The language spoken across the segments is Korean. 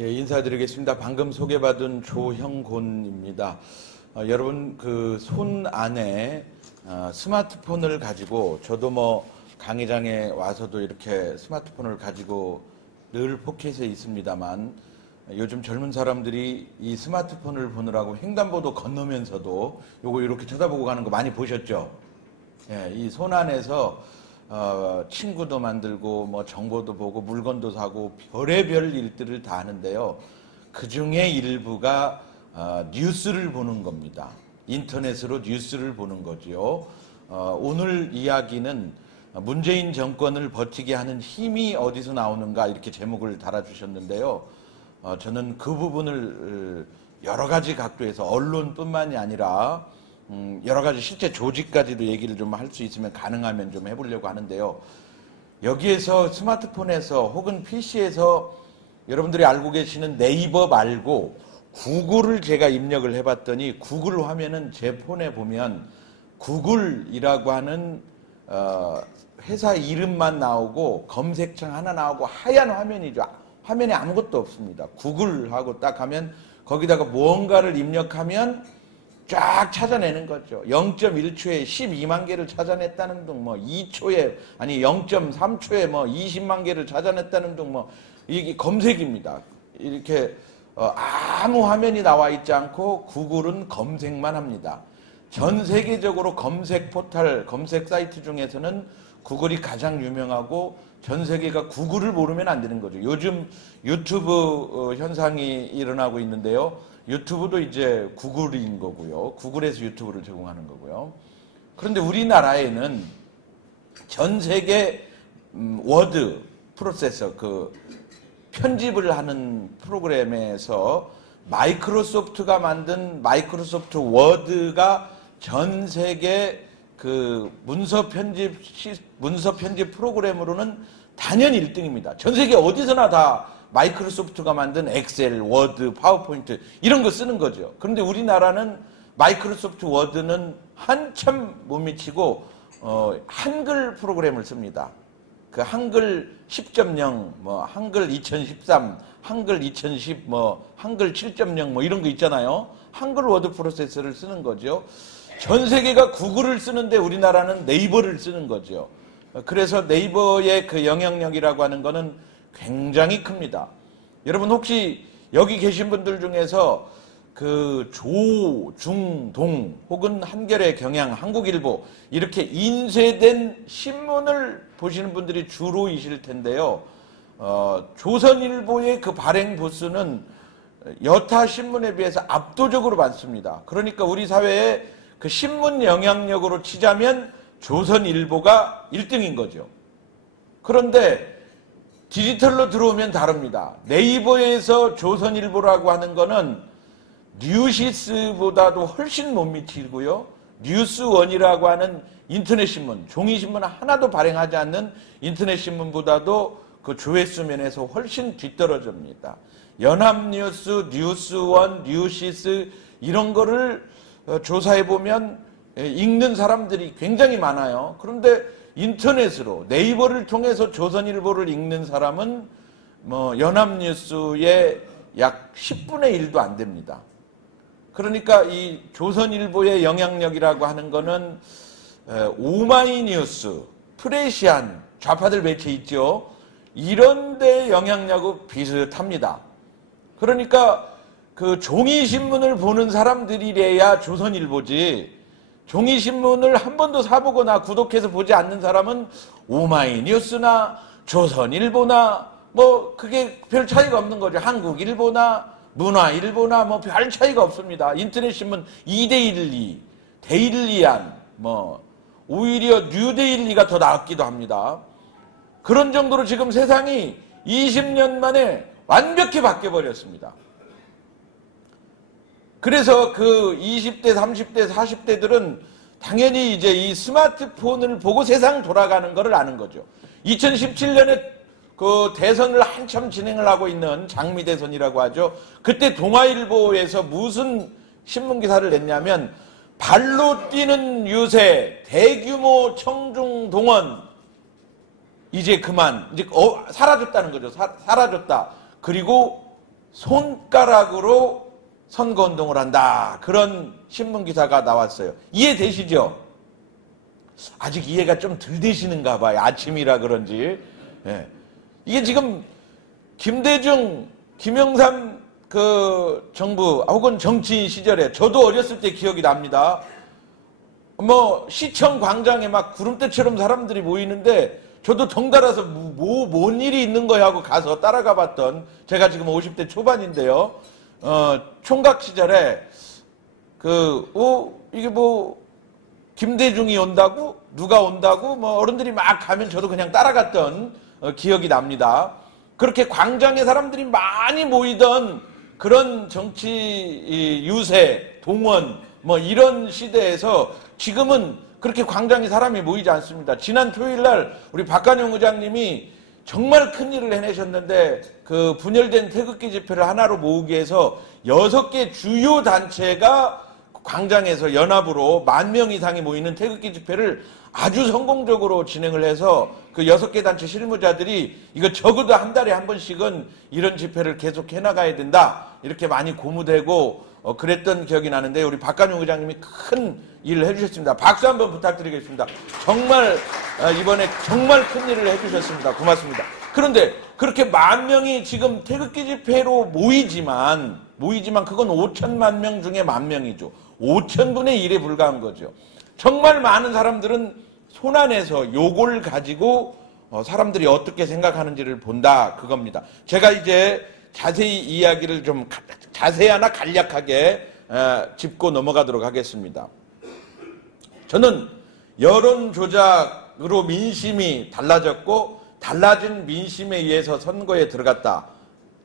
예, 인사드리겠습니다. 방금 소개받은 조형곤입니다. 여러분 그 손 안에 스마트폰을 가지고 저도 뭐 강의장에 와서도 이렇게 스마트폰을 가지고 늘 포켓에 있습니다만 요즘 젊은 사람들이 이 스마트폰을 보느라고 횡단보도 건너면서도 요거 이렇게 쳐다보고 가는 거 많이 보셨죠? 예, 이 손 안에서 친구도 만들고 뭐 정보도 보고 물건도 사고 별의별 일들을 다 하는데요. 그 중에 일부가 뉴스를 보는 겁니다. 인터넷으로 뉴스를 보는 거지요. 오늘 이야기는 문재인 정권을 버티게 하는 힘이 어디서 나오는가 이렇게 제목을 달아주셨는데요. 저는 그 부분을 여러 가지 각도에서 언론뿐만이 아니라 여러 가지 실제 조직까지도 얘기를 좀 할 수 있으면 가능하면 좀 해보려고 하는데요. 여기에서 스마트폰에서 혹은 PC에서 여러분들이 알고 계시는 네이버 말고 구글을 제가 입력을 해봤더니 구글 화면은 제 폰에 보면 구글이라고 하는 회사 이름만 나오고 검색창 하나 나오고 하얀 화면이죠. 화면에 아무것도 없습니다. 구글하고 딱 하면 거기다가 무언가를 입력하면 쫙 찾아내는 거죠. 0.1초에 12만 개를 찾아냈다는 등, 뭐 2초에, 아니 0.3초에 뭐 20만 개를 찾아냈다는 등, 뭐 이게 검색입니다. 이렇게 아무 화면이 나와 있지 않고 구글은 검색만 합니다. 전 세계적으로 검색 포털, 검색 사이트 중에서는 구글이 가장 유명하고 전 세계가 구글을 모르면 안 되는 거죠. 요즘 유튜브 현상이 일어나고 있는데요. 유튜브도 이제 구글인 거고요. 구글에서 유튜브를 제공하는 거고요. 그런데 우리나라에는 전 세계 워드 프로세서 그 편집을 하는 프로그램에서 마이크로소프트가 만든 마이크로소프트 워드가 전 세계 그 문서 편집 프로그램으로는 단연히 1등입니다. 전 세계 어디서나 다 마이크로소프트가 만든 엑셀, 워드, 파워포인트 이런 거 쓰는 거죠. 그런데 우리나라는 마이크로소프트 워드는 한참 못 미치고 한글 프로그램을 씁니다. 그 한글 10.0, 뭐 한글 2013, 한글 2010, 뭐 한글 7.0 뭐 이런 거 있잖아요. 한글 워드 프로세서를 쓰는 거죠. 전 세계가 구글을 쓰는데 우리나라는 네이버를 쓰는 거죠. 그래서 네이버의 그 영향력이라고 하는 거는 굉장히 큽니다. 여러분 혹시 여기 계신 분들 중에서 그 조, 중, 동 혹은 한겨레, 경향, 한국일보 이렇게 인쇄된 신문을 보시는 분들이 주로이실 텐데요. 조선일보의 그 발행 부수는 여타 신문에 비해서 압도적으로 많습니다. 그러니까 우리 사회에 그 신문 영향력으로 치자면 조선일보가 1등인 거죠. 그런데 디지털로 들어오면 다릅니다. 네이버에서 조선일보라고 하는 거는 뉴시스보다도 훨씬 못 미치고요. 뉴스원이라고 하는 인터넷 신문, 종이신문 하나도 발행하지 않는 인터넷 신문보다도 그 조회수 면에서 훨씬 뒤떨어집니다. 연합뉴스, 뉴스원, 뉴시스 이런 거를 조사해보면 읽는 사람들이 굉장히 많아요. 그런데 인터넷으로 네이버를 통해서 조선일보를 읽는 사람은 뭐 연합뉴스의 약 10분의 1도 안 됩니다. 그러니까 이 조선일보의 영향력이라고 하는 거는 오마이뉴스, 프레시안, 좌파들 매체 있죠. 이런 데 영향력은 비슷합니다. 그러니까 그 종이신문을 보는 사람들이래야 조선일보지 종이신문을 한 번도 사보거나 구독해서 보지 않는 사람은 오마이뉴스나 조선일보나 뭐 그게 별 차이가 없는 거죠. 한국일보나 문화일보나 뭐 별 차이가 없습니다. 인터넷 신문 2대12, 데일리안 뭐 오히려 뉴데일리가 더 나았기도 합니다. 그런 정도로 지금 세상이 20년 만에 완벽히 바뀌어버렸습니다. 그래서 그 20대, 30대, 40대들은 당연히 이제 이 스마트폰을 보고 세상 돌아가는 거를 아는 거죠. 2017년에 그 대선을 한참 진행을 하고 있는 장미대선이라고 하죠. 그때 동아일보에서 무슨 신문기사를 냈냐면 발로 뛰는 유세, 대규모 청중 동원 이제 그만, 이제 사라졌다는 거죠. 사라졌다. 그리고 손가락으로 선거운동을 한다. 그런 신문기사가 나왔어요. 이해되시죠? 아직 이해가 좀 덜 되시는가 봐요. 아침이라 그런지. 예. 이게 지금 김대중, 김영삼 그 정부 혹은 정치인 시절에 저도 어렸을 때 기억이 납니다. 뭐 시청 광장에 막 구름대처럼 사람들이 모이는데 저도 덩달아서 뭔 일이 있는 거야 하고 가서 따라가 봤던, 제가 지금 50대 초반인데요. 총각 시절에 이게 뭐 김대중이 온다고? 누가 온다고? 뭐 어른들이 막 가면 저도 그냥 따라갔던 기억이 납니다. 그렇게 광장에 사람들이 많이 모이던 그런 정치 유세, 동원 뭐 이런 시대에서 지금은 그렇게 광장에 사람이 모이지 않습니다. 지난 토요일 날 우리 박관용 의장님이 정말 큰일을 해내셨는데 그 분열된 태극기 집회를 하나로 모으기 위해서 6개 주요 단체가 광장에서 연합으로 10,000명 이상이 모이는 태극기 집회를 아주 성공적으로 진행을 해서 그 6개 단체 실무자들이 이거 적어도 한 달에 한 번씩은 이런 집회를 계속 해나가야 된다. 이렇게 많이 고무되고 그랬던 기억이 나는데 우리 박관용 의장님이 큰 일을 해주셨습니다. 박수 한번 부탁드리겠습니다. 정말 이번에 정말 큰 일을 해주셨습니다. 고맙습니다. 그런데 그렇게 10,000명이 지금 태극기 집회로 모이지만 그건 5천만 명 중에 10,000명이죠. 5천분의 1에 불과한 거죠. 정말 많은 사람들은 손안에서 요걸 가지고 사람들이 어떻게 생각하는지를 본다, 그겁니다. 제가 이제 자세히 이야기를 좀 자세하나 간략하게 짚고 넘어가도록 하겠습니다. 저는 여론 조작으로 민심이 달라졌고 달라진 민심에 의해서 선거에 들어갔다.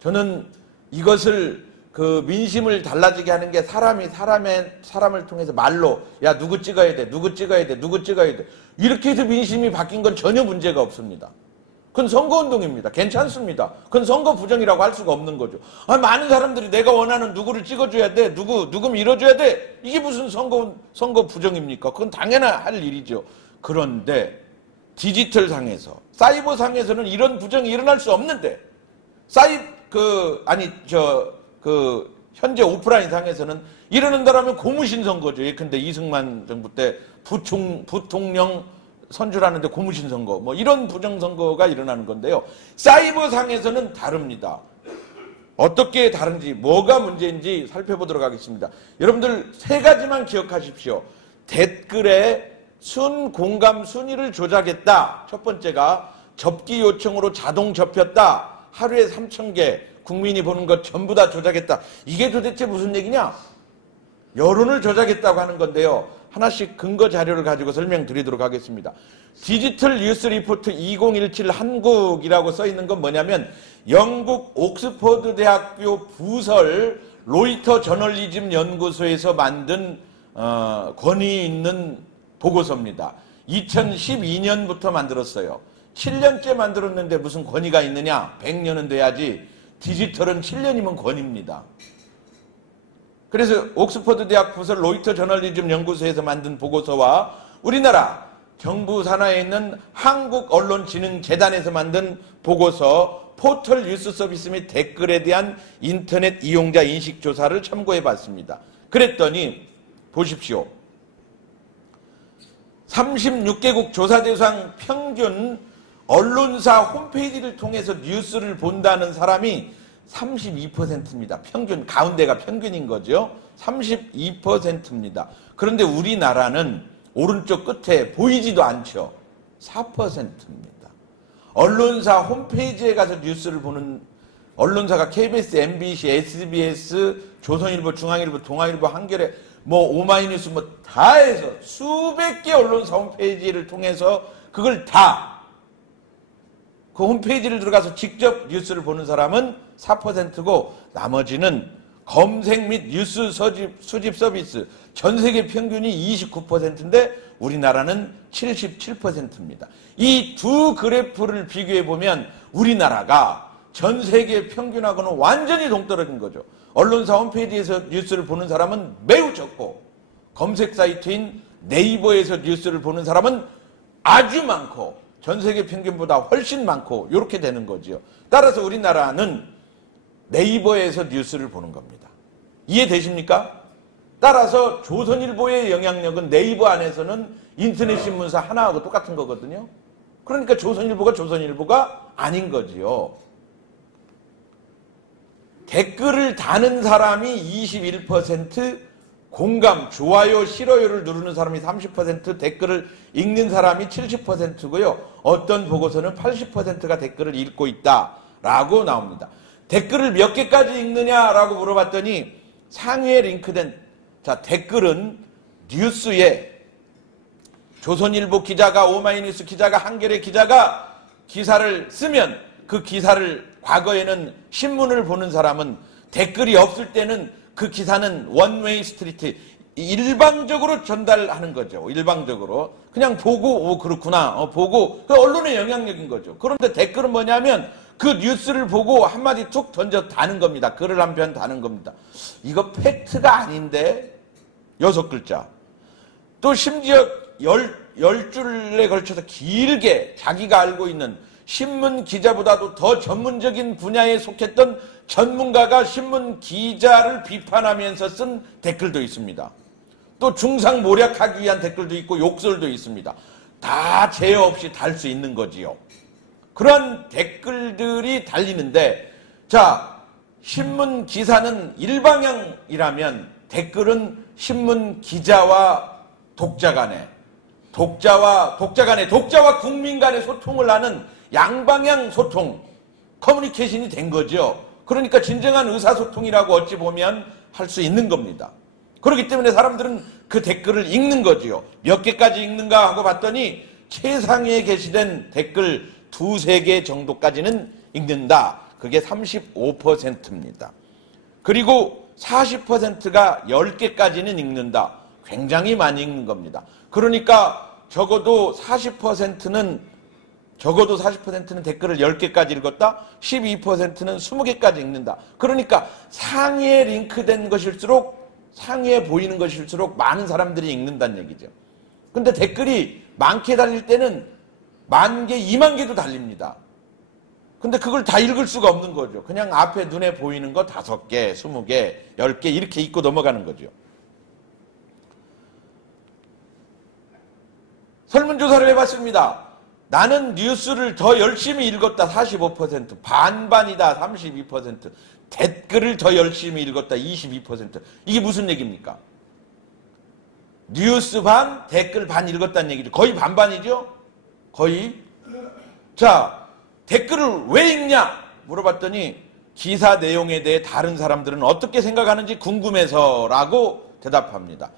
저는 이것을 그 민심을 달라지게 하는 게 사람을 통해서 말로 야 누구 찍어야 돼, 누구 찍어야 돼, 누구 찍어야 돼 이렇게 해서 민심이 바뀐 건 전혀 문제가 없습니다. 그건 선거운동입니다. 괜찮습니다. 그건 선거 부정이라고 할 수가 없는 거죠. 많은 사람들이 내가 원하는 누구를 찍어줘야 돼, 누구 밀어줘야 돼, 이게 무슨 선거 부정입니까? 그건 당연할 일이죠. 그런데 디지털 상에서, 사이버 상에서는 이런 부정이 일어날 수 없는데 현재 오프라인 상에서는 이러는다라면 고무신 선거죠. 예컨대 이승만 정부 때 부통령 선출하는데 고무신 선거, 뭐 이런 부정선거가 일어나는 건데요. 사이버 상에서는 다릅니다. 어떻게 다른지, 뭐가 문제인지 살펴보도록 하겠습니다. 여러분들 3가지만 기억하십시오. 댓글에 공감 순위를 조작했다. 첫 번째가 접기 요청으로 자동 접혔다. 하루에 3,000개 국민이 보는 것 전부 다 조작했다. 이게 도대체 무슨 얘기냐? 여론을 조작했다고 하는 건데요. 하나씩 근거 자료를 가지고 설명드리도록 하겠습니다. 디지털 뉴스 리포트 2017 한국이라고 써 있는 건 뭐냐면 영국 옥스퍼드 대학교 부설 로이터 저널리즘 연구소에서 만든 권위 있는 보고서입니다. 2012년부터 만들었어요. 7년째 만들었는데 무슨 권위가 있느냐? 100년은 돼야지. 디지털은 7년이면 권위입니다. 그래서 옥스퍼드 대학 부설 로이터 저널리즘 연구소에서 만든 보고서와 우리나라 정부 산하에 있는 한국언론진흥재단에서 만든 보고서 포털 뉴스 서비스 및 댓글에 대한 인터넷 이용자 인식 조사를 참고해 봤습니다. 그랬더니 보십시오. 36개국 조사 대상 평균 언론사 홈페이지를 통해서 뉴스를 본다는 사람이 32%입니다. 평균, 가운데가 평균인 거죠. 32%입니다. 그런데 우리나라는 오른쪽 끝에 보이지도 않죠. 4%입니다. 언론사 홈페이지에 가서 뉴스를 보는 언론사가 KBS, MBC, SBS, 조선일보, 중앙일보, 동아일보, 한겨레, 뭐 오마이뉴스 뭐 다 해서 수백 개 언론사 홈페이지를 통해서 그걸 다 그 홈페이지를 들어가서 직접 뉴스를 보는 사람은 4%고 나머지는 검색 및 뉴스 수집 서비스 전 세계 평균이 29%인데 우리나라는 77%입니다. 이 두 그래프를 비교해 보면 우리나라가 전 세계 평균하고는 완전히 동떨어진 거죠. 언론사 홈페이지에서 뉴스를 보는 사람은 매우 적고 검색 사이트인 네이버에서 뉴스를 보는 사람은 아주 많고 전 세계 평균보다 훨씬 많고 이렇게 되는 거죠. 따라서 우리나라는 네이버에서 뉴스를 보는 겁니다. 이해되십니까? 따라서 조선일보의 영향력은 네이버 안에서는 인터넷 신문사 하나하고 똑같은 거거든요. 그러니까 조선일보가 아닌 거지요. 댓글을 다는 사람이 21%, 공감, 좋아요, 싫어요를 누르는 사람이 30%, 댓글을 읽는 사람이 70%고요. 어떤 보고서는 80%가 댓글을 읽고 있다라고 나옵니다. 댓글을 몇 개까지 읽느냐라고 물어봤더니 상위에 링크된 댓글은 뉴스에 조선일보 기자가, 오마이뉴스 기자가, 한겨레 기자가 기사를 쓰면 그 기사를 과거에는 신문을 보는 사람은 댓글이 없을 때는 그 기사는 원웨이 스트리트, 일방적으로 전달하는 거죠. 일방적으로. 그냥 보고, 그렇구나. 보고, 그 언론의 영향력인 거죠. 그런데 댓글은 뭐냐면 그 뉴스를 보고 한마디 툭 던져 다는 겁니다. 글을 한 편 다는 겁니다. 이거 팩트가 아닌데? 6글자. 또 심지어 10줄에 걸쳐서 길게 자기가 알고 있는 신문 기자보다도 더 전문적인 분야에 속했던 전문가가 신문 기자를 비판하면서 쓴 댓글도 있습니다. 또 중상모략하기 위한 댓글도 있고 욕설도 있습니다. 다 제어 없이 달 수 있는 거지요. 그런 댓글들이 달리는데, 자, 신문 기사는 일방향이라면 댓글은 신문 기자와 독자 간에, 독자와 국민 간의 소통을 하는 양방향 소통, 커뮤니케이션이 된 거죠. 그러니까 진정한 의사소통이라고 어찌 보면 할 수 있는 겁니다. 그렇기 때문에 사람들은 그 댓글을 읽는 거지요. 몇 개까지 읽는가 하고 봤더니 최상위에 게시된 댓글 2-3개 정도까지는 읽는다. 그게 35%입니다. 그리고 40%가 10개까지는 읽는다. 굉장히 많이 읽는 겁니다. 그러니까 적어도 40%는 댓글을 10개까지 읽었다. 12%는 20개까지 읽는다. 그러니까 상위에 링크된 것일수록, 상위에 보이는 것일수록 많은 사람들이 읽는다는 얘기죠. 근데 댓글이 많게 달릴 때는 10,000개, 20,000개도 달립니다. 근데 그걸 다 읽을 수가 없는 거죠. 그냥 앞에 눈에 보이는 거 5개, 20개, 10개 이렇게 읽고 넘어가는 거죠. 설문조사를 해봤습니다. 나는 뉴스를 더 열심히 읽었다 45%, 반반이다 32%, 댓글을 더 열심히 읽었다 22%. 이게 무슨 얘기입니까? 뉴스 반, 댓글 반 읽었다는 얘기죠. 거의 반반이죠? 거의. 자, 댓글을 왜 읽냐? 물어봤더니 기사 내용에 대해 다른 사람들은 어떻게 생각하는지 궁금해서라고 대답합니다.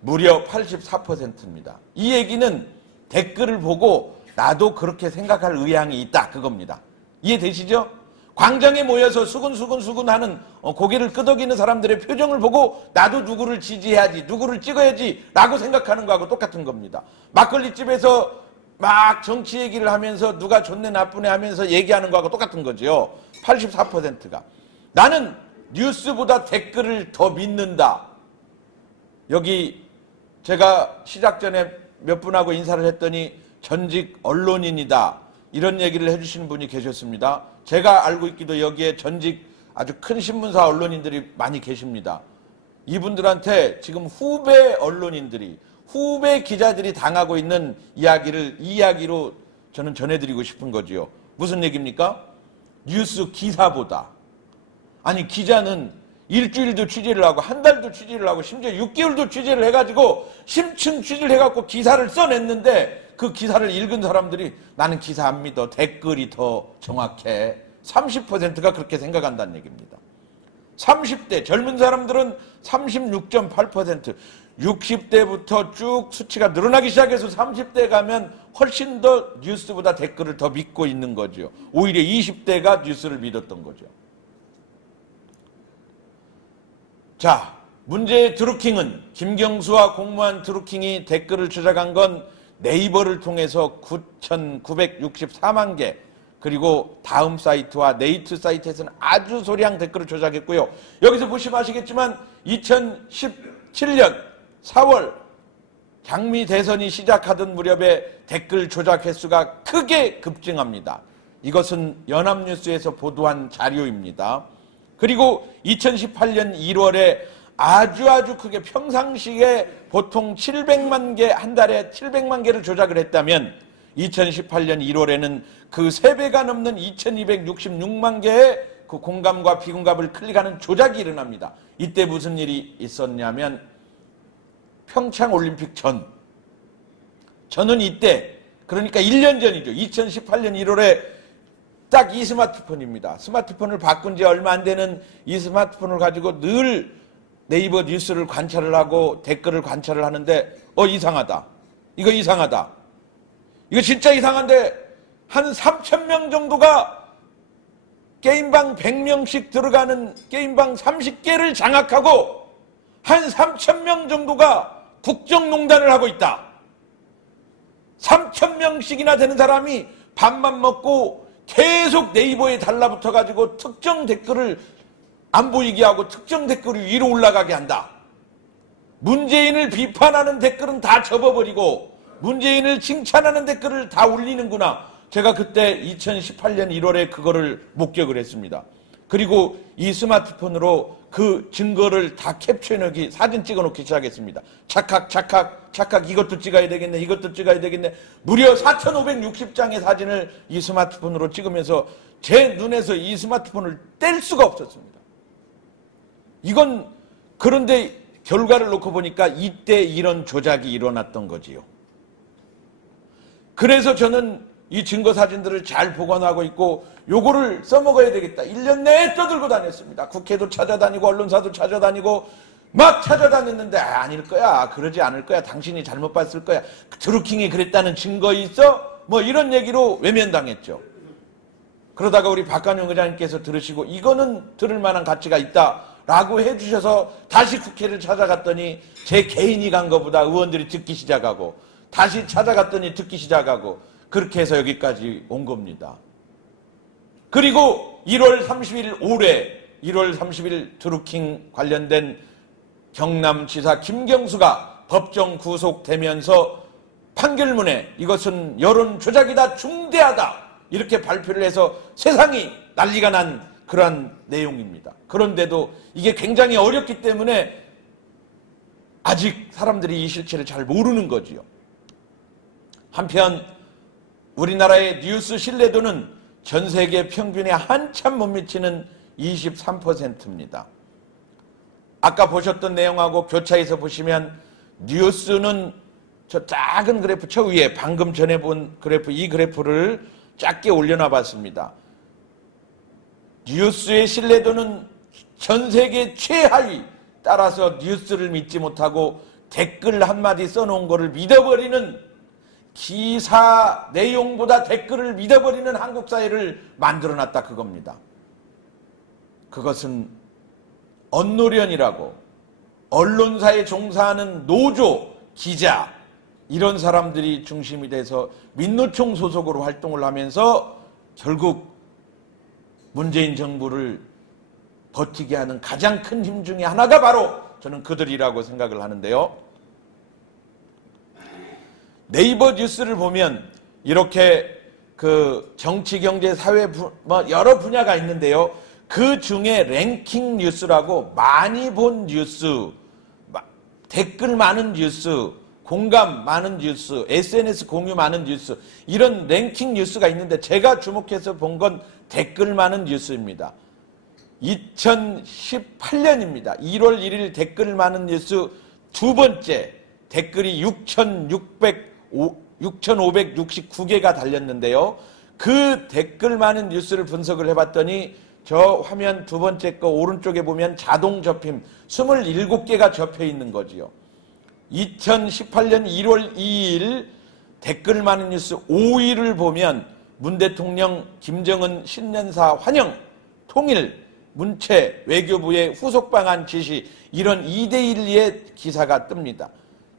무려 84%입니다. 이 얘기는 댓글을 보고 나도 그렇게 생각할 의향이 있다 그겁니다. 이해되시죠? 광장에 모여서 수근수근 하는 고개를 끄덕이는 사람들의 표정을 보고 나도 누구를 지지해야지, 누구를 찍어야지 라고 생각하는 거하고 똑같은 겁니다. 막걸리집에서 막 정치 얘기를 하면서 누가 좋네 나쁘네 하면서 얘기하는 거하고 똑같은 거죠. 84%가. 나는 뉴스보다 댓글을 더 믿는다. 여기 제가 시작 전에 몇 분하고 인사를 했더니 전직 언론인이다. 이런 얘기를 해주시는 분이 계셨습니다. 제가 알고 있기도 여기에 전직 아주 큰 신문사 언론인들이 많이 계십니다. 이분들한테 지금 후배 언론인들이, 후배 기자들이 당하고 있는 이야기를 이 이야기로 저는 전해드리고 싶은 거지요. 무슨 얘기입니까? 뉴스 기사보다. 아니, 기자는 일주일도 취재를 하고 한 달도 취재를 하고 심지어 6개월도 취재를 해가지고 심층 취재를 해갖고 기사를 써냈는데 그 기사를 읽은 사람들이 나는 기사 안 믿어. 댓글이 더 정확해. 30%가 그렇게 생각한다는 얘기입니다. 30대 젊은 사람들은 36.8%, 60대부터 쭉 수치가 늘어나기 시작해서 30대 가면 훨씬 더 뉴스보다 댓글을 더 믿고 있는 거죠. 오히려 20대가 뉴스를 믿었던 거죠. 자, 문제의 드루킹은, 김경수와 공무원 드루킹이 댓글을 조작한 건 네이버를 통해서 9,964만 개, 그리고 다음 사이트와 네이트 사이트에서는 아주 소량 댓글을 조작했고요. 여기서 보시면 아시겠지만 2017년 4월 장미 대선이 시작하던 무렵에 댓글 조작 횟수가 크게 급증합니다. 이것은 연합뉴스에서 보도한 자료입니다. 그리고 2018년 1월에 아주 크게 평상시에 보통 700만 개, 한 달에 700만 개를 조작을 했다면 2018년 1월에는 그 3배가 넘는 2266만 개의 그 공감과 비공감을 클릭하는 조작이 일어납니다. 이때 무슨 일이 있었냐면 평창 올림픽 저는 이때, 그러니까 1년 전이죠. 2018년 1월에 딱 이 스마트폰입니다. 스마트폰을 바꾼 지 얼마 안 되는 이 스마트폰을 가지고 늘 네이버 뉴스를 관찰을 하고 댓글을 관찰을 하는데 이상하다. 이거 이상하다. 이거 진짜 이상한데 한 3,000명 정도가 게임방 100명씩 들어가는 게임방 30개를 장악하고 한 3,000명 정도가 국정농단을 하고 있다. 3,000명씩이나 되는 사람이 밥만 먹고 계속 네이버에 달라붙어가지고 특정 댓글을 안 보이게 하고 특정 댓글이 위로 올라가게 한다. 문재인을 비판하는 댓글은 다 접어버리고 문재인을 칭찬하는 댓글을 다 올리는구나. 제가 그때 2018년 1월에 그거를 목격을 했습니다. 그리고 이 스마트폰으로 그 증거를 다 캡처해놓기, 사진 찍어놓기 시작했습니다. 착각, 이것도 찍어야 되겠네, 이것도 찍어야 되겠네. 무려 4,560장의 사진을 이 스마트폰으로 찍으면서 제 눈에서 이 스마트폰을 뗄 수가 없었습니다. 이건, 그런데 결과를 놓고 보니까 이때 이런 조작이 일어났던 거지요. 그래서 저는 이 증거 사진들을 잘 보관하고 있고 요거를 써먹어야 되겠다. 1년 내에 떠들고 다녔습니다. 국회도 찾아다니고 언론사도 찾아다니고 막 찾아다녔는데 아닐 거야. 그러지 않을 거야. 당신이 잘못 봤을 거야. 드루킹이 그랬다는 증거 있어? 뭐 이런 얘기로 외면당했죠. 그러다가 우리 박관영 의장님께서 들으시고 이거는 들을 만한 가치가 있다라고 해주셔서 다시 국회를 찾아갔더니 제 개인이 간 것보다 의원들이 듣기 시작하고 다시 찾아갔더니 듣기 시작하고 그렇게 해서 여기까지 온 겁니다. 그리고 1월 30일 올해 1월 30일 드루킹 관련된 경남지사 김경수가 법정 구속되면서 판결문에 이것은 여론 조작이다, 중대하다 이렇게 발표를 해서 세상이 난리가 난 그러한 내용입니다. 그런데도 이게 굉장히 어렵기 때문에 아직 사람들이 이 실체를 잘 모르는 거지요. 한편 우리나라의 뉴스 신뢰도는 전 세계 평균에 한참 못 미치는 23%입니다. 아까 보셨던 내용하고 교차해서 보시면 뉴스는 저 작은 그래프 저 위에 방금 전에 본 그래프, 이 그래프를 작게 올려놔 봤습니다. 뉴스의 신뢰도는 전 세계 최하위. 따라서 뉴스를 믿지 못하고 댓글 한마디 써놓은 거를 믿어버리는, 기사 내용보다 댓글을 믿어버리는 한국 사회를 만들어놨다 그겁니다. 그것은 언노련이라고 언론사에 종사하는 노조, 기자 이런 사람들이 중심이 돼서 민노총 소속으로 활동을 하면서 결국 문재인 정부를 버티게 하는 가장 큰 힘 중에 하나가 바로 저는 그들이라고 생각을 하는데요. 네이버 뉴스를 보면 이렇게 그 정치, 경제, 사회 여러 분야가 있는데요. 그 중에 랭킹 뉴스라고 많이 본 뉴스, 댓글 많은 뉴스, 공감 많은 뉴스, SNS 공유 많은 뉴스 이런 랭킹 뉴스가 있는데 제가 주목해서 본 건 댓글 많은 뉴스입니다. 2018년입니다. 1월 1일 댓글 많은 뉴스 두 번째 댓글이 6,569개가 달렸는데요. 그 댓글 많은 뉴스를 분석을 해봤더니 저 화면 두 번째 거 오른쪽에 보면 자동 접힘 27개가 접혀 있는 거지요. 2018년 1월 2일 댓글 많은 뉴스 5위를 보면 문 대통령 김정은 신년사 환영, 통일, 문체, 외교부의 후속 방안 지시 이런 2대1의 기사가 뜹니다.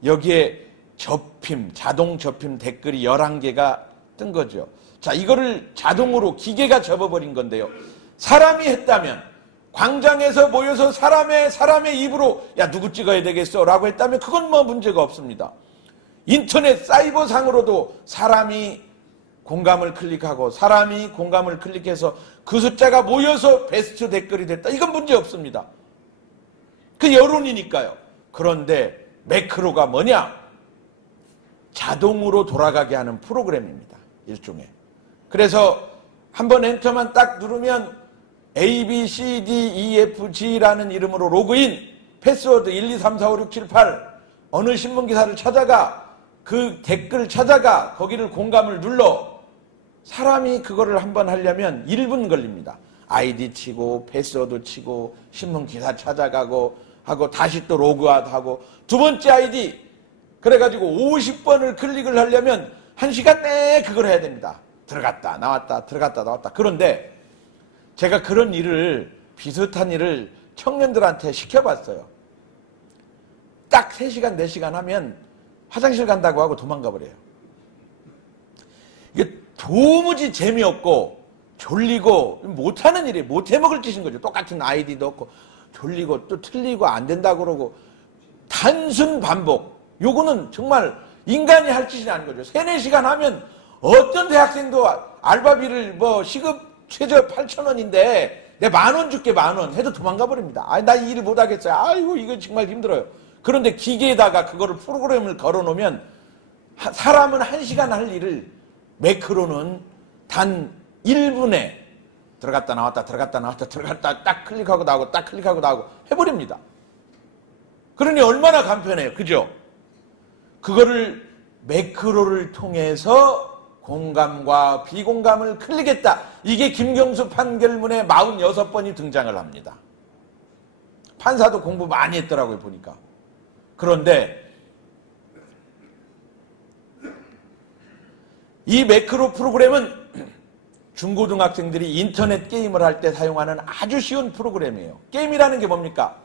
여기에 접힘, 자동 접힘 댓글이 11개가 뜬 거죠. 자, 이거를 자동으로 기계가 접어버린 건데요. 사람이 했다면, 광장에서 모여서 사람의 입으로 야 누구 찍어야 되겠어 라고 했다면 그건 뭐 문제가 없습니다. 인터넷 사이버상으로도 사람이 공감을 클릭하고 사람이 공감을 클릭해서 그 숫자가 모여서 베스트 댓글이 됐다. 이건 문제 없습니다. 그 여론이니까요. 그런데 매크로가 뭐냐? 자동으로 돌아가게 하는 프로그램입니다. 일종의. 그래서 한번 엔터만 딱 누르면 A, B, C, D, E, F, G라는 이름으로 로그인, 패스워드 1, 2, 3, 4, 5, 6, 7, 8 어느 신문기사를 찾아가 그 댓글 찾아가 거기를 공감을 눌러. 사람이 그거를 한번 하려면 1분 걸립니다. 아이디 치고 패스워드 치고 신문기사 찾아가고 하고 다시 또 로그아웃하고 두 번째 아이디 그래가지고 50번을 클릭을 하려면 1시간 내에 그걸 해야 됩니다. 들어갔다 나왔다 들어갔다 나왔다. 그런데 제가 그런 일을 비슷한 일을 청년들한테 시켜봤어요. 딱 3시간 4시간 하면 화장실 간다고 하고 도망가 버려요. 이게 도무지 재미없고 졸리고 못하는 일이에요. 못해먹을 짓인 거죠. 똑같은 아이디 넣고 졸리고 또 틀리고 안 된다고 그러고 단순 반복. 요거는 정말 인간이 할 짓이 아닌 거죠. 3, 4시간 하면 어떤 대학생도 알바비를 뭐 시급 최저 8,000원인데 내 10,000원 줄게 10,000원 해도 도망가 버립니다. 아, 나 이 일 못 하겠어요. 아이고 이거 정말 힘들어요. 그런데 기계에다가 그거를 프로그램을 걸어 놓으면 사람은 1시간 할 일을 매크로는 단 1분에 들어갔다 나왔다 들어갔다 나왔다 들어갔다 딱 클릭하고 나오고 딱 클릭하고 나오고 해버립니다. 그러니 얼마나 간편해요. 그죠? 그거를 매크로를 통해서 공감과 비공감을 클릭했다. 이게 김경수 판결문에 46번이 등장을 합니다. 판사도 공부 많이 했더라고요. 보니까. 그런데 이 매크로 프로그램은 중고등학생들이 인터넷 게임을 할 때 사용하는 아주 쉬운 프로그램이에요. 게임이라는 게 뭡니까?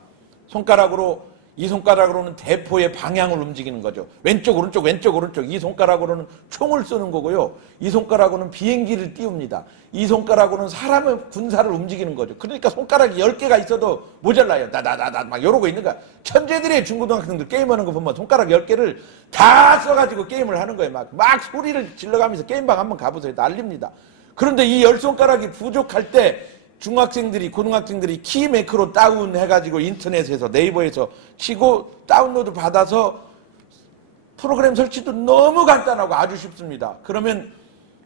손가락으로 이 손가락으로는 대포의 방향을 움직이는 거죠. 왼쪽 오른쪽 왼쪽 오른쪽. 이 손가락으로는 총을 쏘는 거고요. 이 손가락으로는 비행기를 띄웁니다. 이 손가락으로는 사람의 군사를 움직이는 거죠. 그러니까 손가락이 10개가 있어도 모자라요. 다다다다 막 이러고 있는 거야. 천재들의 중고등학생들 게임하는 거 보면 손가락 10개를 다 써가지고 게임을 하는 거예요. 막 소리를 질러가면서 게임방 한번 가보세요. 난립니다. 그런데 이 10손가락이 부족할 때 중학생들이 고등학생들이 키 매크로 다운해가지고 인터넷에서 네이버에서 치고 다운로드 받아서 프로그램 설치도 너무 간단하고 아주 쉽습니다. 그러면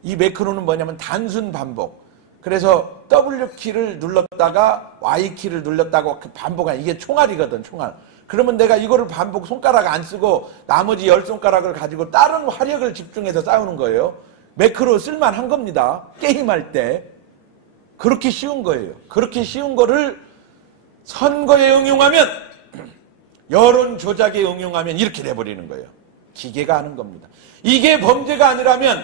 이 매크로는 뭐냐면 단순 반복. 그래서 W키를 눌렀다가 Y키를 눌렀다가 그 반복한 이게 총알이거든. 총알. 그러면 내가 이거를 반복 손가락 안 쓰고 나머지 10손가락을 가지고 다른 화력을 집중해서 싸우는 거예요. 매크로 쓸만한 겁니다. 게임할 때. 그렇게 쉬운 거예요. 그렇게 쉬운 거를 선거에 응용하면 여론 조작에 응용하면 이렇게 돼버리는 거예요. 기계가 하는 겁니다. 이게 범죄가 아니라면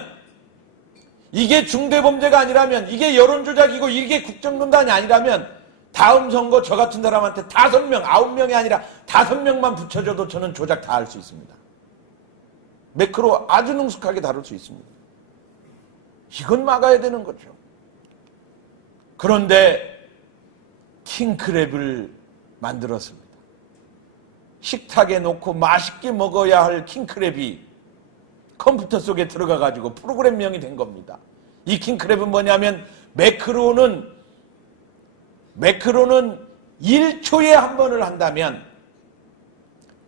이게 중대범죄가 아니라면 이게 여론 조작이고 이게 국정농단이 아니라면 다음 선거 저 같은 사람한테 5명, 9명이 아니라 5명만 붙여줘도 저는 조작 다 할 수 있습니다. 매크로 아주 능숙하게 다룰 수 있습니다. 이건 막아야 되는 거죠. 그런데 킹크랩을 만들었습니다. 식탁에 놓고 맛있게 먹어야 할 킹크랩이 컴퓨터 속에 들어가가지고 프로그램명이 된 겁니다. 이 킹크랩은 뭐냐면 매크로는 1초에 한 번을 한다면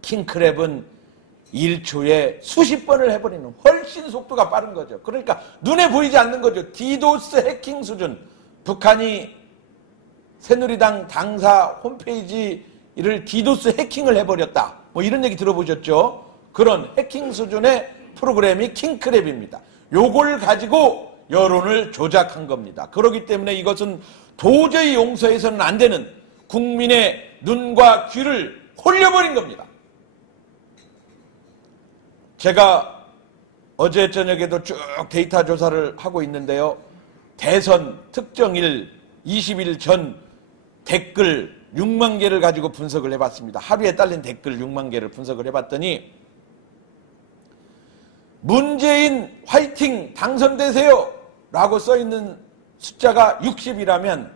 킹크랩은 1초에 수십 번을 해버리는 훨씬 속도가 빠른 거죠. 그러니까 눈에 보이지 않는 거죠. 디도스 해킹 수준. 북한이 새누리당 당사 홈페이지를 디도스 해킹을 해버렸다. 뭐 이런 얘기 들어보셨죠? 그런 해킹 수준의 프로그램이 킹크랩입니다. 요걸 가지고 여론을 조작한 겁니다. 그렇기 때문에 이것은 도저히 용서해서는 안 되는 국민의 눈과 귀를 홀려버린 겁니다. 제가 어제 저녁에도 쭉 데이터 조사를 하고 있는데요. 대선 특정일 20일 전 댓글 6만 개를 가지고 분석을 해봤습니다. 하루에 딸린 댓글 6만 개를 분석을 해봤더니 문재인 화이팅 당선되세요 라고 써있는 숫자가 60이라면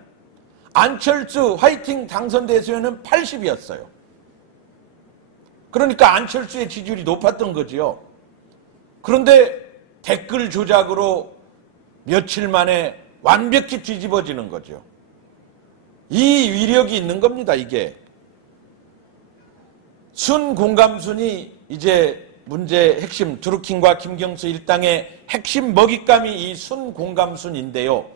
안철수 화이팅 당선되세요는 80이었어요. 그러니까 안철수의 지지율이 높았던 거지요. 그런데 댓글 조작으로 며칠 만에 완벽히 뒤집어지는 거죠. 이 위력이 있는 겁니다. 이게 순공감순이 이제 문제의 핵심, 드루킹과 김경수 일당의 핵심 먹잇감이 이 순공감순인데요.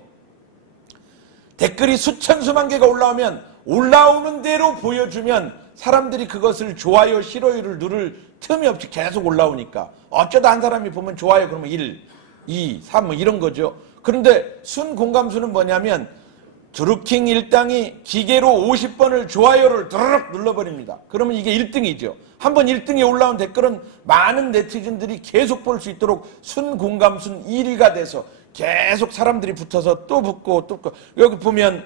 댓글이 수천 수만 개가 올라오면 올라오는 대로 보여주면 사람들이 그것을 좋아요, 싫어요를 누를 틈이 없이 계속 올라오니까 어쩌다 한 사람이 보면 좋아요 그러면 1, 2, 3 뭐 이런 거죠. 그런데 순공감수는 뭐냐면 드루킹 일당이 기계로 50번을 좋아요를 드르륵 눌러버립니다. 그러면 이게 1등이죠. 한번 1등에 올라온 댓글은 많은 네티즌들이 계속 볼 수 있도록 순공감순 1위가 돼서 계속 사람들이 붙어서 또 붙고 또 붙고 여기 보면